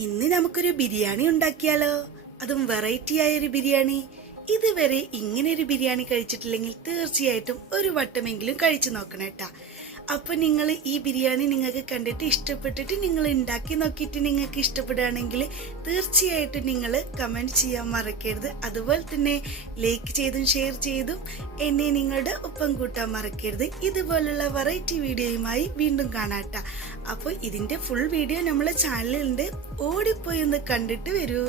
ഇന്ന് നമുക്കൊരു ബിരിയാണി ഉണ്ടാക്കിയാലോ? അതും വെറൈറ്റി ആയ ഒരു ബിരിയാണി. ഇതുവരെ ഇങ്ങനെ ഒരു ബിരിയാണി കഴിച്ചിട്ടില്ലെങ്കിൽ തീർച്ചയായിട്ടും ഒരു വട്ടമെങ്കിലും കഴിച്ചു നോക്കണം കേട്ടാ. അപ്പൊ നിങ്ങൾ ഈ ബിരിയാണി നിങ്ങൾക്ക് കണ്ടിട്ട് ഇഷ്ടപ്പെട്ടിട്ട് നിങ്ങൾ ഉണ്ടാക്കി നോക്കിയിട്ട് നിങ്ങൾക്ക് ഇഷ്ടപ്പെടുകയാണെങ്കിൽ തീർച്ചയായിട്ടും നിങ്ങൾ കമന്റ് ചെയ്യാൻ മറക്കരുത്. അതുപോലെ തന്നെ ലൈക്ക് ചെയ്തും ഷെയർ ചെയ്തും എന്നെ നിങ്ങളുടെ ഒപ്പം കൂട്ടാൻ മറക്കരുത്. ഇതുപോലുള്ള വെറൈറ്റി വീഡിയോയുമായി വീണ്ടും കാണാട്ടാ. അപ്പോൾ ഇതിന്റെ ഫുൾ വീഡിയോ നമ്മളെ ചാനലിലുണ്ട്, ഓടിപ്പോയി ഒന്ന് കണ്ടിട്ട് വരൂ.